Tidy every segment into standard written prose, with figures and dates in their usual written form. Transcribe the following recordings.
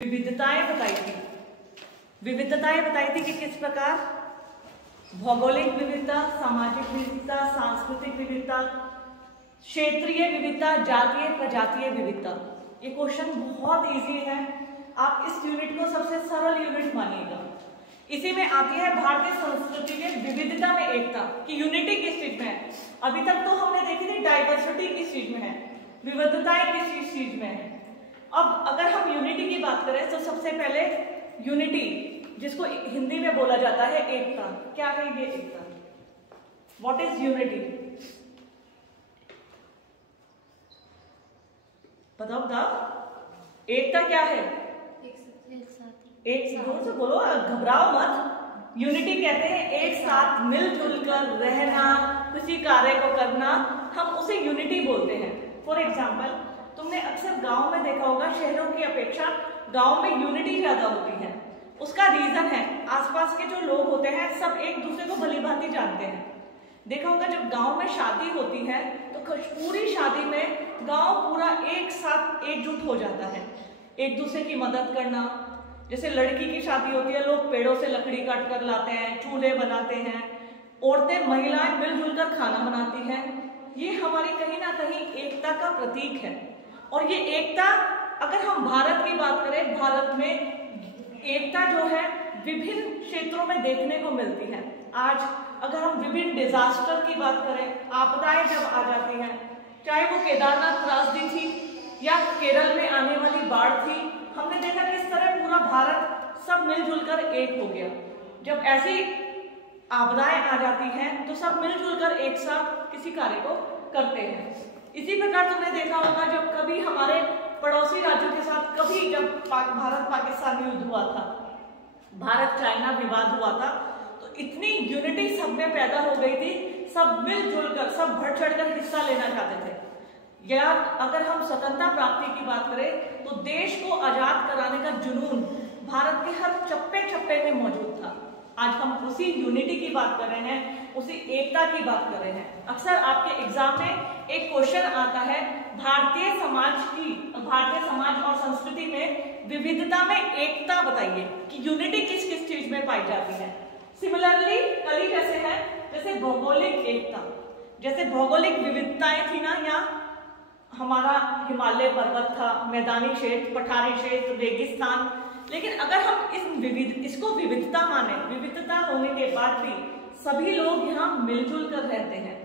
विविधताएं बताई थी। विविधताएं बताई थी कि किस प्रकार भौगोलिक विविधता, सामाजिक विविधता, सांस्कृतिक विविधता, क्षेत्रीय विविधता, जातीय प्रजातीय विविधता। ये क्वेश्चन बहुत इजी है, आप इस यूनिट को सबसे सरल यूनिट मानिएगा। इसी में आती है भारतीय संस्कृति में विविधता में एकता की यूनिटी किस चीज में है। अभी तक तो हमने देखी थी डाइवर्सिटी किस चीज में है, विविधताएं किस चीज में है। अब अगर हम यूनिटी की बात करें तो सबसे पहले यूनिटी, जिसको हिंदी में बोला जाता है एकता, क्या है ये एकता? What is unity? बताओ बताओ, एकता क्या है? एक जोर से बोलो, घबराओ मत। यूनिटी कहते हैं एक साथ मिलजुल कर रहना, किसी कार्य को करना, हम उसे यूनिटी बोलते हैं। फॉर एग्जाम्पल, तुमने अक्सर गांव में देखा होगा शहरों की अपेक्षा गांव में यूनिटी ज्यादा होती है। उसका रीजन है आसपास के जो लोग होते हैं सब एक दूसरे को भली भांति जानते हैं। देखा होगा जब गांव में शादी होती है तो पूरी शादी में गांव पूरा एक साथ एकजुट हो जाता है, एक दूसरे की मदद करना। जैसे लड़की की शादी होती है, लोग पेड़ों से लकड़ी काट कर लाते हैं, चूल्हे बनाते हैं, औरतें महिलाएं मिलजुल कर खाना बनाती हैं। ये हमारी कहीं ना कहीं एकता का प्रतीक है। और ये एकता, अगर हम भारत की बात करें, भारत में एकता जो है विभिन्न क्षेत्रों में देखने को मिलती है। आज अगर हम विभिन्न डिजास्टर की बात करें, आपदाएं जब आ जाती हैं, चाहे वो केदारनाथ त्रासदी थी या केरल में आने वाली बाढ़ थी, हमने देखा किस तरह पूरा भारत सब मिलजुल कर एक हो गया। जब ऐसी आपदाएं आ जाती हैं तो सब मिलजुल कर एक साथ किसी कार्य को करते हैं। इसी प्रकार तुमने देखा होगा जब कभी हमारे पड़ोसी राज्यों के साथ कभी जब भारत पाकिस्तान युद्ध हुआ था, भारत चाइना विवाद हुआ था, तो इतनी यूनिटी सब में पैदा हो गई थी, सब मिलजुल कर, सब बढ़ चढ़ कर हिस्सा लेना चाहते थे। या अगर हम स्वतंत्रता प्राप्ति की बात करें तो देश को आजाद कराने का जुनून भारत के हर चप्पे चप्पे में मौजूद था। आज हम उसी यूनिटी की बात कर रहे हैं, उसी एकता की बात कर रहे हैं। अक्सर आपके एग्जाम में एक क्वेश्चन आता है, भारतीय समाज और संस्कृति में विविधता में एकता बताइए कि यूनिटी किस किस चीज में पाई जाती है। सिमिलरली कली जैसे है, जैसे भौगोलिक एकता, जैसे भौगोलिक विविधताएं थी ना, यहाँ हमारा हिमालय पर्वत था, मैदानी क्षेत्र, पठारी क्षेत्र, रेगिस्तान। लेकिन अगर हम इसको विविधता माने, विविधता होने के बाद भी सभी लोग यहाँ मिलजुल कर रहते हैं।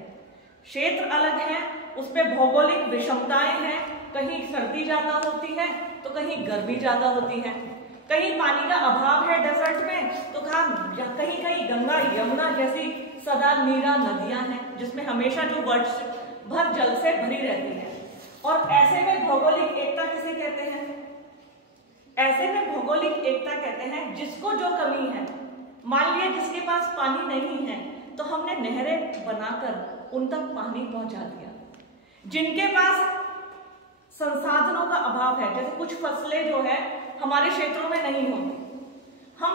क्षेत्र अलग है, उसमें भौगोलिक विषमताएं हैं, कहीं सर्दी ज्यादा होती है तो कहीं गर्मी ज्यादा होती है, कहीं पानी का अभाव है डेजर्ट में तो कहीं कहीं गंगा यमुना जैसी सदा नीरा नदियां हैं जिसमें हमेशा जो वर्ष भर जल से भरी रहती है। और ऐसे में भौगोलिक एकता किसे कहते हैं? ऐसे में भौगोलिक एकता कहते हैं जिसको जो कमी है, मान लिया जिसके पास पानी नहीं है तो हमने नहरें बनाकर उन तक पानी पहुंचा दिया। जिनके पास संसाधनों का अभाव है, जैसे कुछ फसलें जो है हमारे क्षेत्रों में नहीं होती, हम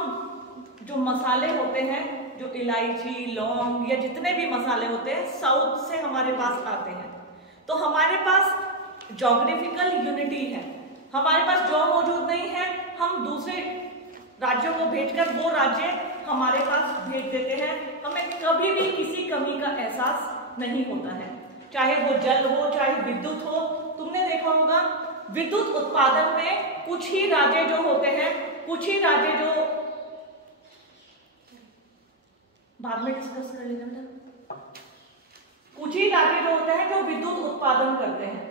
जो मसाले होते हैं, जो इलायची, लौंग या जितने भी मसाले होते हैं साउथ से हमारे पास आते हैं, तो हमारे पास ज्योग्राफिकल यूनिटी है। हमारे पास जौ मौजूद नहीं है, हम दूसरे राज्यों को भेजकर वो राज्य हमारे पास भेज देते हैं। हमें कभी भी किसी कमी का एहसास नहीं होता है, चाहे वो जल हो, चाहे विद्युत हो। तुमने देखा होगा विद्युत उत्पादन में कुछ ही राज्य जो होते हैं, कुछ ही राज्य जो बाद में डिस्कस कर लेना, कुछ ही राज्य जो होते हैं जो विद्युत उत्पादन करते हैं।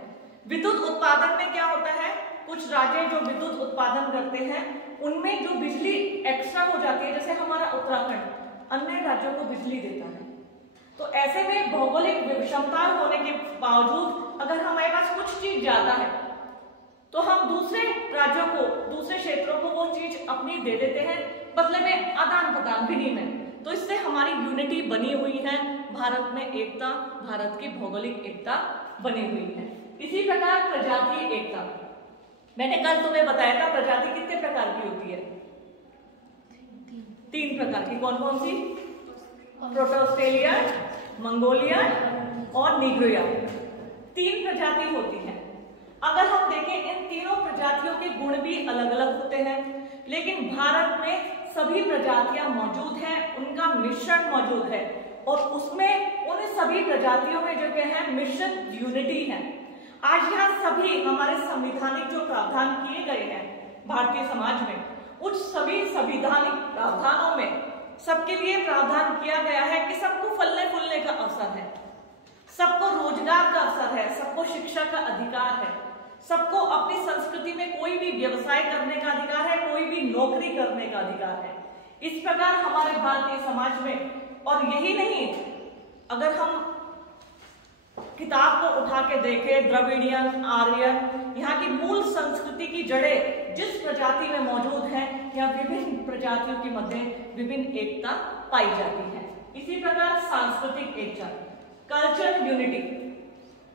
विद्युत उत्पादन में क्या होता है, कुछ राज्य जो विद्युत उत्पादन करते हैं उनमें जो बिजली एक्स्ट्रा हो जाती है, जैसे हमारा उत्तराखंड अन्य राज्यों को बिजली देता है। तो ऐसे में भौगोलिक विषमता होने के बावजूद अगर हमारे पास कुछ चीज ज्यादा है तो हम दूसरे राज्यों को, दूसरे क्षेत्रों को वो चीज अपनी दे देते हैं, बदले में आदान प्रदान, विनिमय। तो इससे हमारी यूनिटी बनी हुई है, भारत में एकता, भारत की भौगोलिक एकता बनी हुई है। इसी प्रकार प्रजातीय एकता, मैंने कल तुम्हें बताया था प्रजाति कितने प्रकार की होती है? 3 प्रकार की। कौन कौन सी? प्रोटोस्टेलियन, मंगोलियन और निग्रोइड, 3 प्रजाति होती है। अगर हम देखें इन तीनों प्रजातियों के गुण भी अलग अलग होते हैं, लेकिन भारत में सभी प्रजातियां मौजूद हैं, उनका मिश्रण मौजूद है और उसमें उन सभी प्रजातियों में जो क्या है मिश्रण यूनिटी है। आज यहाँ सभी हमारे संवैधानिक जो प्रावधान किए गए हैं भारतीय समाज में, उस सभी संवैधानिक प्रावधानों में सबके लिए प्रावधान किया गया है कि सबको फलने फूलने का अवसर है, सबको रोजगार का अवसर है, सबको शिक्षा का अधिकार है, सबको अपनी संस्कृति में कोई भी व्यवसाय करने का अधिकार है, कोई भी नौकरी करने का अधिकार है। इस प्रकार हमारे भारतीय समाज में, और यही नहीं, अगर हम किताब को उठा के देखें, द्रविड़ियन, आर्यन, यहाँ की मूल संस्कृति की जड़ें जिस प्रजाति में मौजूद है, यहाँ विभिन्न प्रजातियों के मध्य विभिन्न एकता पाई जाती है। इसी प्रकार सांस्कृतिक एकता, कल्चर यूनिटी।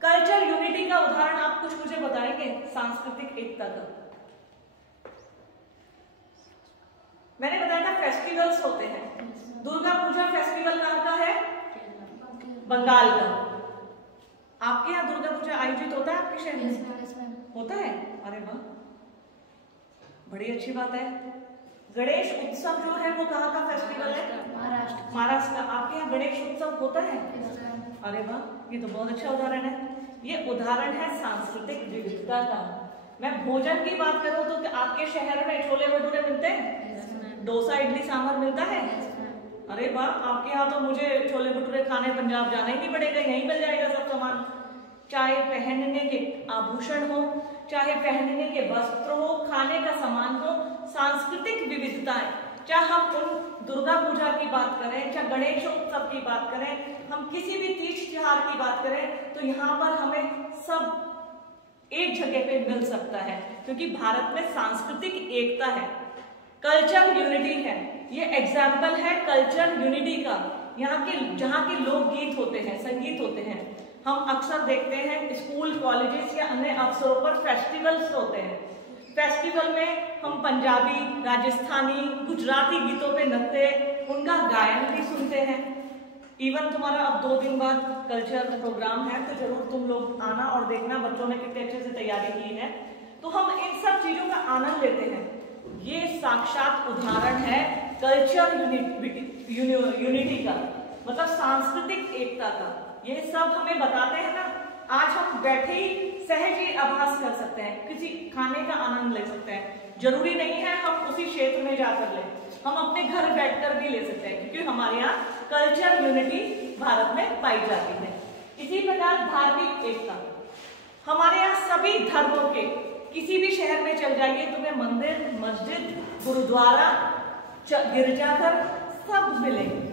कल्चर यूनिटी का उदाहरण आप कुछ मुझे बताएंगे सांस्कृतिक एकता का? मैंने बताया था फेस्टिवल्स होते हैं। दुर्गा पूजा फेस्टिवल कहाँ का है? बंगाल का। आपके यहाँ दुर्गा पूजा आयोजित होता है आपके शहर में? होता है? अरे वाह, बड़ी अच्छी बात है। गणेश उत्सव जो है वो कहाँ का फेस्टिवल है? महाराष्ट्र का। आपके यहाँ गणेश उत्सव होता है? अरे वाह, ये तो बहुत अच्छा उदाहरण है। ये उदाहरण है सांस्कृतिक विविधता का। मैं भोजन की बात करूं तो आपके शहर में छोले भटूरे मिलते हैं? डोसा, इडली, सांभर मिलता है? अरे वाह, आपके यहाँ तो मुझे छोले भटूरे खाने पंजाब जाना ही नहीं पड़ेगा, यहीं मिल जाएगा सब सामान। चाहे पहनने के आभूषण हो, चाहे पहनने के वस्त्र हो, खाने का सामान हो, सांस्कृतिक विविधताएं, चाहे हम उन दुर्गा पूजा की बात करें, चाहे गणेश उत्सव की बात करें, हम किसी भी तीज त्योहार की बात करें, तो यहाँ पर हमें सब एक जगह पे मिल सकता है, क्योंकि भारत में सांस्कृतिक एकता है, कल्चर यूनिटी है। ये एग्जाम्पल है कल्चर यूनिटी का। यहाँ के जहाँ के लोकगीत होते हैं, संगीत होते हैं, हम अक्सर देखते हैं स्कूल, कॉलेजेस या अन्य अवसरों पर फेस्टिवल्स होते हैं। फेस्टिवल में हम पंजाबी, राजस्थानी, गुजराती गीतों पे नचते, उनका गायन भी सुनते हैं। इवन तुम्हारा अब 2 दिन बाद कल्चर प्रोग्राम है, तो जरूर तुम लोग आना और देखना बच्चों ने कितने अच्छे से तैयारी की है। तो हम इन सब चीजों का आनंद लेते हैं। ये साक्षात उदाहरण है कल्चर यूनिटी का, मतलब सांस्कृतिक एकता का। ये सब हमें बताते हैं ना, आज हम बैठे ही सहज ही आभास कर सकते हैं, किसी खाने का आनंद ले सकते हैं। जरूरी नहीं है हम उसी क्षेत्र में जाकर लें, हम अपने घर बैठकर भी ले सकते हैं, क्योंकि हमारे यहाँ कल्चर यूनिटी भारत में पाई जाती है। इसी प्रकार धार्मिक एकता, हमारे यहाँ सभी धर्मों के, किसी भी शहर में चल जाइए तुम्हें मंदिर, मस्जिद, गुरुद्वारा, गिरजाघर सब मिलेंगे।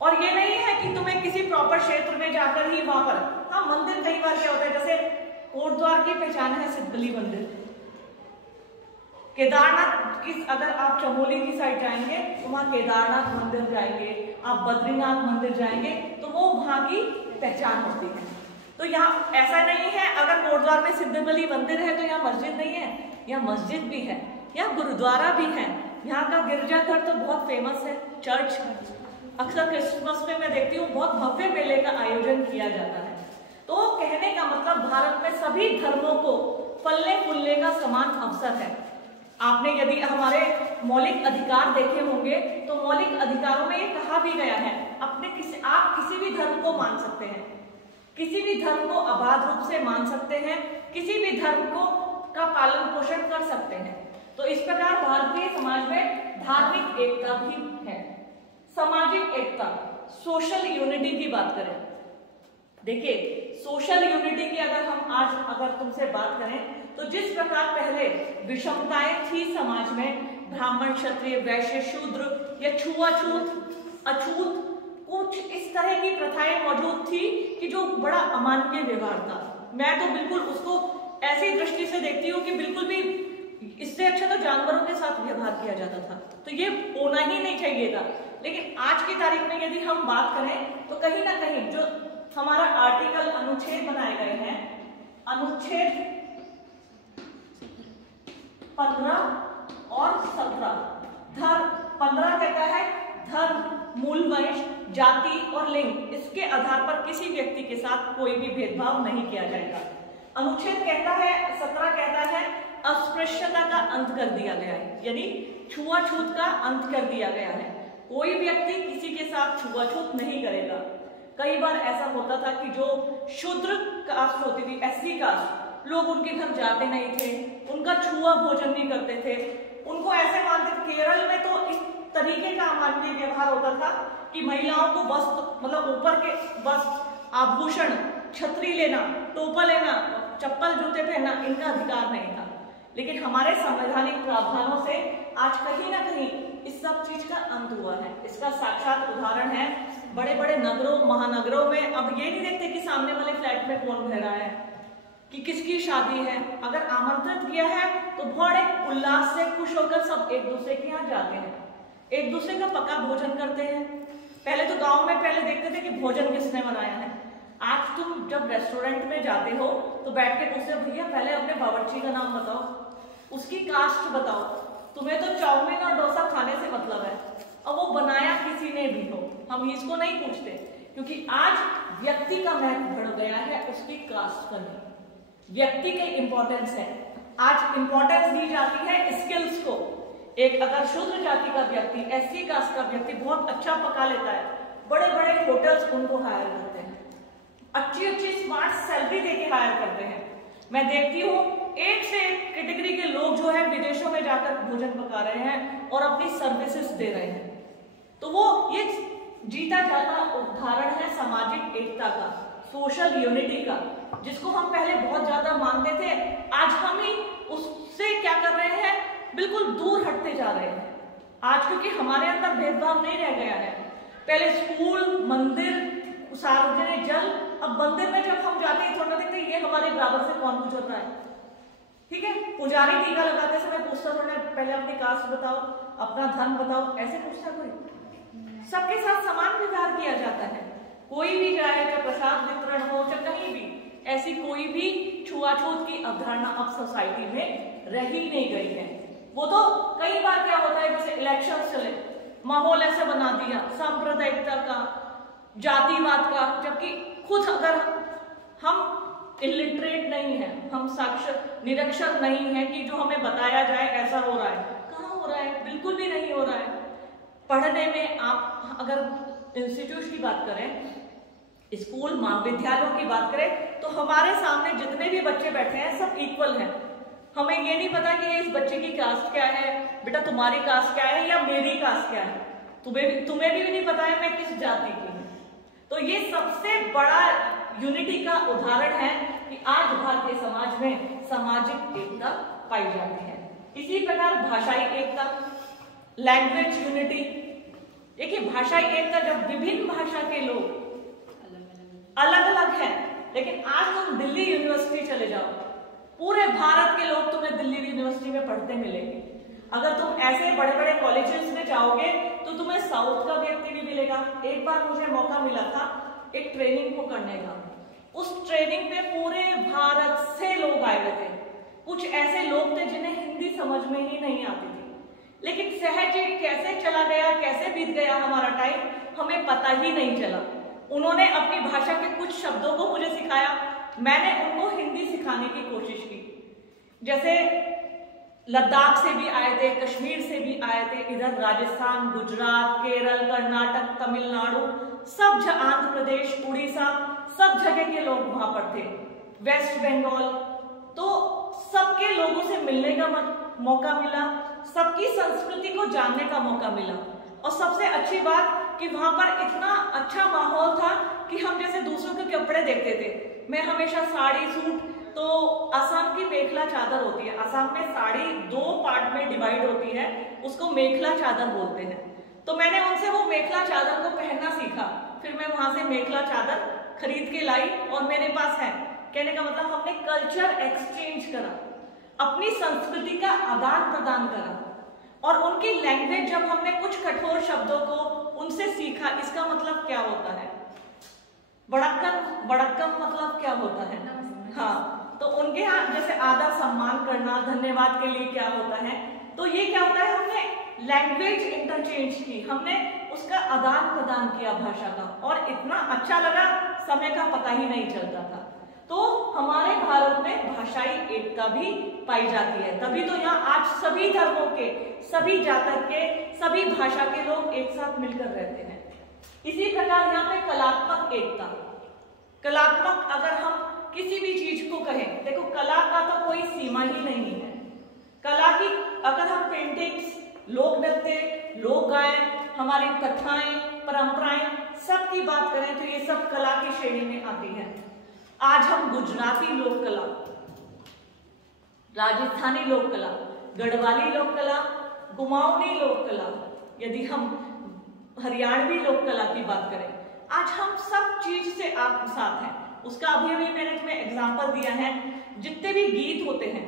और ये नहीं है कि तुम्हें किसी प्रॉपर क्षेत्र में जाकर ही वहां पर, हाँ मंदिर कई बार क्या होता है, जैसे कोटद्वार की पहचान है सिद्धबली मंदिर, केदारनाथ की, अगर आप चमोली की साइड जाएंगे तो वहां केदारनाथ मंदिर जाएंगे, आप बद्रीनाथ मंदिर जाएंगे तो वो वहां की पहचान होती है। तो यहाँ ऐसा नहीं है अगर कोटद्वार में सिद्धबली मंदिर है तो यहाँ मस्जिद नहीं है, यहाँ मस्जिद भी है, यहाँ गुरुद्वारा भी है, यहाँ का गिरजाघर तो बहुत फेमस है, चर्च। अक्सर क्रिसमस में मैं देखती हूँ बहुत भव्य मेले का आयोजन किया जाता है। तो कहने का मतलब भारत में सभी धर्मों को फलने फूलने का समान अवसर है। आपने यदि हमारे मौलिक अधिकार देखे होंगे तो मौलिक अधिकारों में ये कहा भी गया है, आप किसी भी धर्म को मान सकते हैं, किसी भी धर्म को अबाध रूप से मान सकते हैं, किसी भी धर्म को का पालन पोषण कर सकते हैं। तो इस प्रकार भारतीय समाज में धार्मिक एकता भी है। सामाजिक एकता, सोशल यूनिटी की बात करें, देखिए सोशल यूनिटी की अगर तुमसे बात करें तो जिस प्रकार पहले विषमताएं थी समाज में, ब्राह्मण, क्षत्रिय, वैश्य, शूद्र या छुआछूत, अछूत, कुछ इस तरह की प्रथाएं मौजूद थी कि जो बड़ा अमानवीय व्यवहार था। मैं तो बिल्कुल उसको ऐसी दृष्टि से देखती हूँ कि बिल्कुल भी इससे अच्छा तो जानवरों के साथ व्यवहार किया जाता था, तो ये होना ही नहीं चाहिए था। लेकिन आज की तारीख में यदि हम बात करें तो कहीं ना कहीं जो हमारा आर्टिकल, अनुच्छेद बनाए गए हैं, अनुच्छेद 15 और 17, धर्म 15 कहता है धर्म, मूल वंश, जाति और लिंग, इसके आधार पर किसी व्यक्ति के साथ कोई भी भेदभाव नहीं किया जाएगा। अनुच्छेद कहता है 17 कहता है अंत कर दिया गया है, यानी छुआछूत का अंत कर दिया गया है। कोई व्यक्ति किसी के साथ छुआछूत नहीं करेगा। कई बार ऐसा होता था कि जो शूद्र कास्ट होती थी, एससी कास्ट, लोग उनके घर जाते नहीं थे, उनका छुआ भोजन नहीं करते थे, उनको ऐसे मानते थे। केरल में तो इस तरीके का अमानवीय व्यवहार होता था कि महिलाओं को वस्त्र, मतलब ऊपर के वस्त्र, आभूषण, छतरी लेना, टोपा लेना, चप्पल जूते पहनना, इनका अधिकार नहीं था। लेकिन हमारे संवैधानिक प्रावधानों से आज कहीं ना कहीं इस सब चीज का अंत हुआ है। इसका साक्षात उदाहरण है बड़े बड़े नगरों, महानगरों में अब ये नहीं देखते कि सामने वाले फ्लैट में कौन रह रहा है, कि किसकी शादी है। अगर आमंत्रित किया है तो बड़े उल्लास से खुश होकर सब एक दूसरे के यहाँ जाते हैं, एक दूसरे का पका भोजन करते हैं। पहले तो गांव में पहले देखते थे कि भोजन किसने बनाया है। आज तुम जब रेस्टोरेंट में जाते हो तो बैठ के पूछते हो, भैया पहले अपने बावर्ची का नाम बताओ, उसकी कास्ट बताओ, तुम्हें तो चाउमीन और डोसा खाने से मतलब है, और वो बनाया किसी ने भी हो, हम इसको नहीं पूछते। क्योंकि आज व्यक्ति का महत्व बढ़ गया है, उसकी कास्ट का नहीं, व्यक्ति के इंपॉर्टेंस है। आज इंपॉर्टेंस दी जाती है स्किल्स को। एक अगर शूद्र जाति का व्यक्ति, एससी कास्ट का व्यक्ति बहुत अच्छा पका लेता है, बड़े बड़े होटल्स उनको हायर करते हैं, अच्छी अच्छी स्मार्ट सैलरी देके हायर करते हैं। मैं देखती हूँ एक से एक कैटेगरी के लोग जो है विदेशों में जाकर भोजन पका रहे हैं और अपनी सर्विसेज दे रहे हैं। तो वो ये जीता जाता उदाहरण है सामाजिक एकता का, सोशल यूनिटी का, जिसको हम पहले बहुत ज्यादा मानते थे। आज हम ही उससे क्या कर रहे हैं, बिल्कुल दूर हटते जा रहे हैं। आज क्योंकि हमारे अंदर भेदभाव नहीं रह गया है। पहले स्कूल, मंदिर, सार्वजनिक जल, अब मंदिर में जब हम जाते हैं थोड़ा देखते हैं ये हमारे बराबर से कौन गुजर रहा है। ठीक है, पुजारी टीका लगाते समय पूछता थोड़ा पहले अपनी कास्ट बताओ, अपना धर्म बताओ, ऐसे पूछता कोई? सबके साथ समान व्यवहार किया जाता है। कोई भी जाए, चाहे प्रसाद वितरण हो, चाहे कहीं भी, ऐसी कोई भी छुआछूत की अवधारणा अब सोसाइटी में रह ही नहीं गई है। वो तो कई बार क्या होता है, जैसे इलेक्शन चले, माहौल ऐसे बना दिया सांप्रदायिकता का, जातिवाद का, जबकि खुद अगर हम इलिटरेट नहीं है, हम साक्षर निरक्षर नहीं है कि जो हमें बताया जाए ऐसा हो रहा है, कहाँ हो रहा है, बिल्कुल भी नहीं हो रहा है। पढ़ने में आप अगर इंस्टीट्यूट की बात करें, स्कूल, महाविद्यालयों की बात करें, तो हमारे सामने जितने भी बच्चे बैठे हैं सब इक्वल हैं। हमें ये नहीं पता कि इस बच्चे की कास्ट क्या है, बेटा तुम्हारी कास्ट क्या है या मेरी कास्ट क्या है, तुम्हें भी नहीं पता है मैं किस जाति की हूँ। तो ये सबसे बड़ा यूनिटी का उदाहरण है कि आज भारतीय समाज में सामाजिक एकता पाई जाती है। इसी प्रकार भाषाई एकता, लैंग्वेज यूनिटी। देखिए भाषाई एकता, जब विभिन्न भाषा के लोग अलग अलग हैं, लेकिन आज तुम दिल्ली यूनिवर्सिटी चले जाओ, पूरे भारत के लोग तुम्हें दिल्ली यूनिवर्सिटी में पढ़ते मिलेंगे। अगर तुम ऐसे बड़े बड़े कॉलेजेस में जाओगे तो तुम्हें साउथ का व्यक्ति भी मिलेगा। एक बार मुझे मौका मिला था एक ट्रेनिंग को करने का, उस ट्रेनिंग पे पूरे भारत से लोग आए हुए थे। कुछ ऐसे लोग थे जिन्हें हिंदी समझ में ही नहीं आती थी, लेकिन सहज कैसे चला गया, कैसे बीत गया हमारा टाइम, हमें पता ही नहीं चला। उन्होंने अपनी भाषा के कुछ शब्दों को मुझे सिखाया, मैंने उनको हिंदी सिखाने की कोशिश की। जैसे लद्दाख से भी आए थे, कश्मीर से भी आए थे, इधर राजस्थान, गुजरात, केरल, कर्नाटक, तमिलनाडु, सब आंध्र प्रदेश, उड़ीसा, सब जगह के लोग वहां पर थे, वेस्ट बंगाल। तो सबके लोगों से मिलने का मौका मिला, सबकी संस्कृति को जानने का मौका मिला। और सबसे अच्छी बात कि वहां पर इतना अच्छा माहौल था कि हम जैसे दूसरों के कपड़े देखते थे। मैं हमेशा साड़ी, सूट, तो असम की मेखला चादर होती है, असम में साड़ी 2 पार्ट में डिवाइड होती है, उसको मेखला चादर बोलते हैं। तो मैंने उनसे वो मेखला चादर को पहनना सीखा, फिर मैं वहां से मेखला चादर खरीद के लाई और मेरे पास है। कहने का मतलब हमने कल्चर एक्सचेंज करा, अपनी संस्कृति का आदान प्रदान करा। और उनकी लैंग्वेज जब हमने कुछ कठोर शब्दों को उनसे सीखा, इसका मतलब क्या होता है, बड़क्कम, बड़क्कम मतलब क्या होता है, हाँ, तो उनके यहाँ जैसे आदर सम्मान करना, धन्यवाद के लिए क्या होता है, तो ये क्या होता है, हमने लैंग्वेज इंटरचेंज की, हमने उसका आदान प्रदान किया भाषा का, और इतना अच्छा लगा, समय का पता ही नहीं चलता था। तो हमारे भारत में भाषाई एकता भी पाई जाती है। तभी तो यहाँ आज सभी धर्मों के, सभी जातक के, सभी भाषा के लोग एक साथ मिलकर रहते हैं। इसी प्रकार यहाँ पे कलात्मक एकता, कलात्मक अगर हम किसी भी चीज को कहें, देखो कला का तो कोई सीमा ही नहीं है। कला की अगर हम पेंटिंग्स, लोक नृत्य, लोक गायन, हमारी कथाएं, परंपराएं सब की बात करें तो ये सब कला की श्रेणी में आती है। आज हम गुजराती लोक कला, राजस्थानी लोक कला, गढ़वाली लोक कला, कुमाऊनी लोक कला, यदि हम हरियाणवी लोक कला की बात करें, आज हम सब चीज से आत्मसात हैं। उसका अभी मैंने तुम्हें एग्जाम्पल दिया है। जितने भी गीत होते हैं,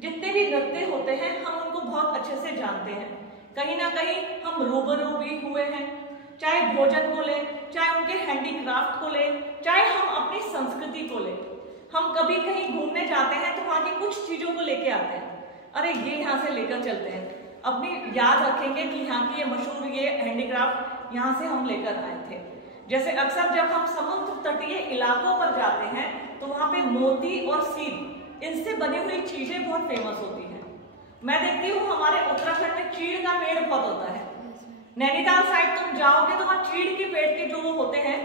जितने भी नृत्य होते हैं, हम उनको बहुत अच्छे से जानते हैं। कहीं ना कहीं हम रूबरू भी हुए हैं, चाहे भोजन को ले, चाहे उनके हैंडीक्राफ्ट को ले, चाहे हम अपनी संस्कृति को ले। हम कभी कहीं घूमने जाते हैं तो वहां की कुछ चीजों को लेके आते हैं, अरे ये यहाँ से लेकर चलते हैं, अपनी याद रखेंगे कि यहाँ की ये मशहूर ये हैंडीक्राफ्ट यहाँ से हम लेकर आए थे। जैसे अक्सर जब हम समुद्र तटीय इलाकों पर जाते हैं तो वहां पे मोती और सीप, इनसे बनी हुई चीजें बहुत फेमस होती हैं। मैं देखती हूँ हमारे उत्तराखंड में चीड़ का पेड़ बहुत होता है। नैनीताल साइड तुम जाओगे तो वहाँ चीड़ के पेड़ के जो होते हैं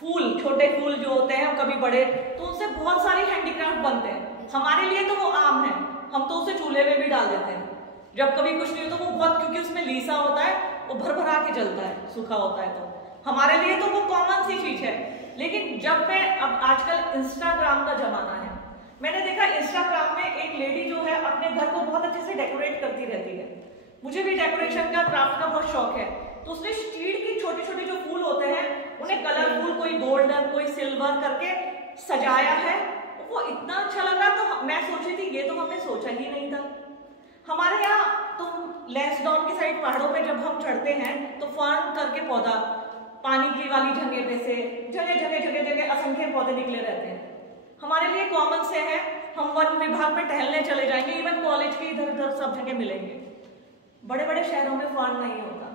फूल, छोटे फूल जो होते हैं कभी बड़े, तो उनसे बहुत सारे हैंडीक्राफ्ट बनते हैं। हमारे लिए तो वो आम है, हम तो उसे चूल्हे में भी डाल देते हैं जब कभी कुछ नहीं हो तो वो बहुत, क्योंकि उसमें लीसा होता है, वो भर भरा के जलता है, सूखा होता है, तो हमारे लिए तो वो कॉमन सी चीज है। लेकिन जब मैं, अब आजकल इंस्टाग्राम का जमाना है, मैंने देखा इंस्टाग्राम में एक लेडी जो है अपने घर को बहुत अच्छे से डेकोरेट करती रहती है। मुझे भी डेकोरेशन का, क्राफ्ट का बहुत शौक है। तो उसने स्टील की छोटे छोटे जो फूल होते हैं उन्हें कलरफुल, कोई गोल्डन, कोई सिल्वर करके सजाया है। वो इतना अच्छा लगा, तो मैं सोची थी ये तो हमने सोचा ही नहीं था। हमारे यहाँ तुम लैंसडाउन की साइड पहाड़ों पे जब हम चढ़ते हैं तो फर्न करके पौधा, पानी की वाली जगह पे से जगह जगह असंख्य पौधे निकले रहते हैं। हमारे लिए कॉमन से है, हम वन विभाग में टहलने चले जाएंगे, इवन कॉलेज के इधर उधर सब जगह मिलेंगे। बड़े बड़े शहरों में फर्न नहीं होता।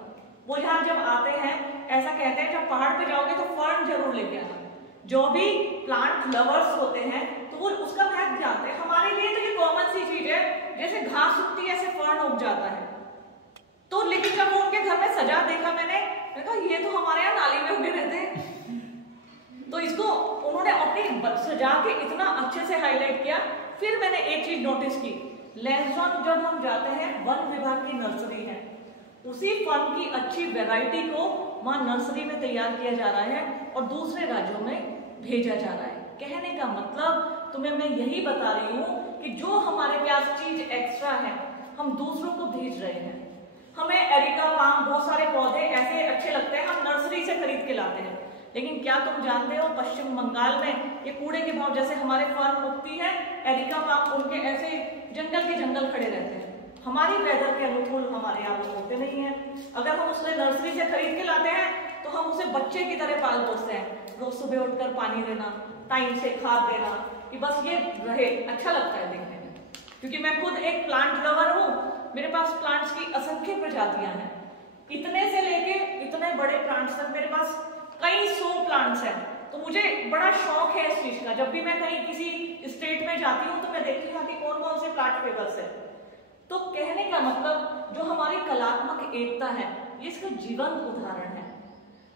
वो यहाँ जब आते हैं ऐसा कहते हैं जब पहाड़ पे जाओगे तो फर्न जरूर लेके आना। जो भी प्लांट लवर्स होते हैं तो वो उसका महत्व जानते हैं। हमारे लिए तो ये कॉमन सी चीज है, जैसे घास उगती है ऐसे फर्न उग जाता है। तो लेकिन जब वो उनके घर में सजा देखा मैंने कहा ये तो हमारे यहाँ नाली में उगे रहते हैं। तो इसको उन्होंने अपनी सजा के इतना अच्छे से हाईलाइट किया। फिर मैंने एक चीज नोटिस की, लैंसडाउन जब हम जाते हैं वन विभाग की नर्सरी है, उसी फल की अच्छी वैरायटी को वहां नर्सरी में तैयार किया जा रहा है और दूसरे राज्यों में भेजा जा रहा है। कहने का मतलब तुम्हें मैं यही बता रही हूँ कि जो हमारे पास चीज एक्स्ट्रा है हम दूसरों को भेज रहे हैं। हमें एरिका पाम, बहुत सारे पौधे ऐसे अच्छे लगते हैं, हम नर्सरी से खरीद के लाते हैं। लेकिन क्या तुम जानते हो पश्चिम बंगाल में ये कूड़े के भाव, जैसे हमारे फर्न उगती है एरिका पाम, उनके ऐसे जंगल के जंगल खड़े रहते हैं। हमारी वेदर के अनुकूल हमारे यहाँ वो होते नहीं है। अगर हम उसे नर्सरी से खरीद के लाते हैं तो हम उसे बच्चे की तरह पाल पोसते हैं। रोज सुबह उठकर पानी देना, टाइम से खाद देना, कि बस ये रहे, अच्छा लगता है देखने में। क्योंकि मैं खुद एक प्लांट लवर हूँ, मेरे पास प्लांट्स की असंख्य प्रजातियां हैं। इतने से लेके इतने बड़े प्लांट्स तक मेरे पास कई 100 प्लांट्स हैं। तो मुझे बड़ा शौक है इस चीज का। जब भी मैं कहीं किसी स्टेट में जाती हूँ तो मैं देखती हूँ कि कौन कौन से प्लांट फेमस है। तो कहने का मतलब जो हमारी कलात्मक एकता है ये इसका जीवंत उदाहरण है।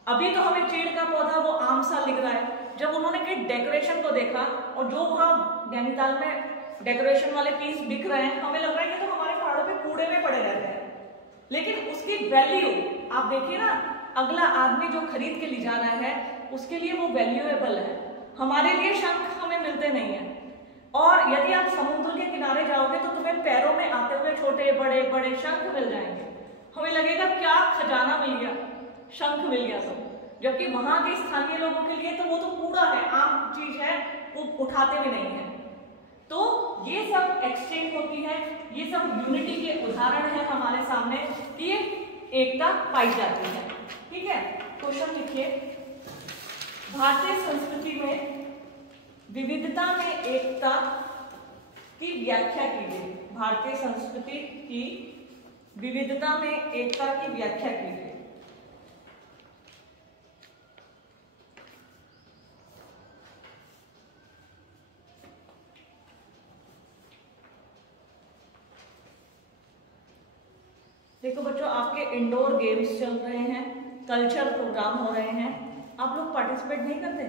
अभी तो हमें चीड़ का पौधा वो आम सा लिख रहा है। जब उन्होंने डेकोरेशन को देखा और जो वहां नैनीताल में डेकोरेशन वाले पीस बिक रहे हैं, हमें लग रहा है कि तो हमारे पहाड़ों पे कूड़े में पड़े रहते हैं। लेकिन उसकी वैल्यू आप देखिए ना, अगला आदमी जो खरीद के ले जा रहा है उसके लिए वो वैल्यूएबल है। हमारे लिए शंख हमें मिलते नहीं है। और यदि आप समुद्र के किनारे जाओगे तो तुम्हें पैरों में आते हुए छोटे बड़े बड़े शंख मिल जाएंगे। हमें लगेगा क्या खजाना मिल गया, शंख मिल गया सब। जबकि वहां के स्थानीय लोगों के लिए तो वो तो कूड़ा है, आम चीज है, वो उठाते भी नहीं है। तो ये सब एक्सचेंज होती है, ये सब यूनिटी के उदाहरण है हमारे सामने, ये एकता पाई जाती है। ठीक है, क्वेश्चन लिखिए, भारतीय संस्कृति में विविधता में एकता की व्याख्या कीजिए। भारतीय संस्कृति की विविधता में एकता की व्याख्या कीजिए। देखो बच्चों, आपके इंडोर गेम्स चल रहे हैं, कल्चर प्रोग्राम हो रहे हैं, आप लोग पार्टिसिपेट नहीं करते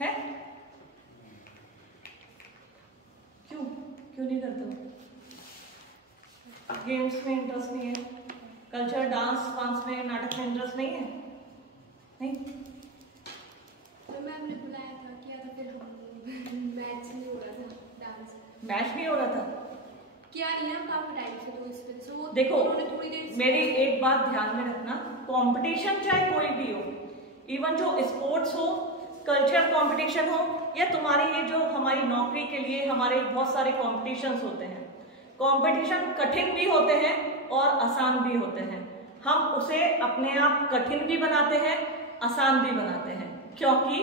हैं? क्यों क्यों नहीं करते हो? गेम्स में इंटरेस्ट नहीं है, कल्चर डांस वांस में, नाटक में इंटरेस्ट नहीं है? नहीं तो मैम ने बुलाया था, किया था, फिर मैच नहीं हो रहा था, डांस मैच नहीं हो रहा था, किया नहीं है काफी टाइम से, तो इस वजह से वो देखो थोड़ी देर मेरी एक बात ध्यान में रखना, कंपटीशन चाहे कोई भी हो, इवन जो स्पोर्ट्स हो, कल्चर कंपटीशन हो, या तुम्हारी ये जो हमारी नौकरी के लिए हमारे बहुत सारे कॉम्पिटिशन्स होते हैं, कंपटीशन कठिन भी होते हैं और आसान भी होते हैं। हम उसे अपने आप कठिन भी बनाते हैं, आसान भी बनाते हैं, क्योंकि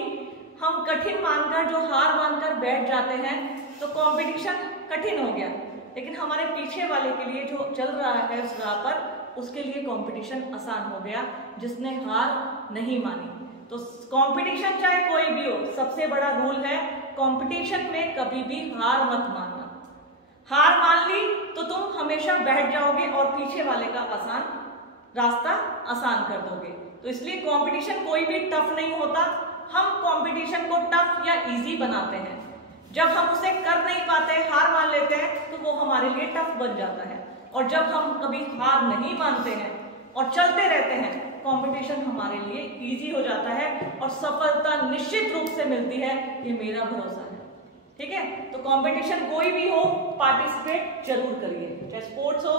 हम कठिन मानकर, जो हार मानकर बैठ जाते हैं, तो कंपटीशन कठिन हो गया, लेकिन हमारे पीछे वाले के लिए जो चल रहा है उस राह पर, उसके लिए कंपटीशन आसान हो गया, जिसने हार नहीं मानी। तो कंपटीशन चाहे कोई भी हो, सबसे बड़ा रूल है कंपटीशन में कभी भी हार मत मानना। हार मान ली तो तुम हमेशा बैठ जाओगे और पीछे वाले का रास्ता आसान कर दोगे। तो इसलिए कंपटीशन कोई भी टफ नहीं होता, हम कंपटीशन को टफ या इजी बनाते हैं। जब हम उसे कर नहीं पाते, हार मान लेते हैं, तो वो हमारे लिए टफ बन जाता है। और जब हम कभी हार नहीं मानते हैं और चलते रहते हैं, कंपटीशन हमारे लिए इजी हो जाता है और सफलता निश्चित रूप से मिलती है, ये मेरा भरोसा है। ठीक है, तो कंपटीशन कोई भी हो, पार्टिसिपेट जरूर करिए, चाहे स्पोर्ट्स हो,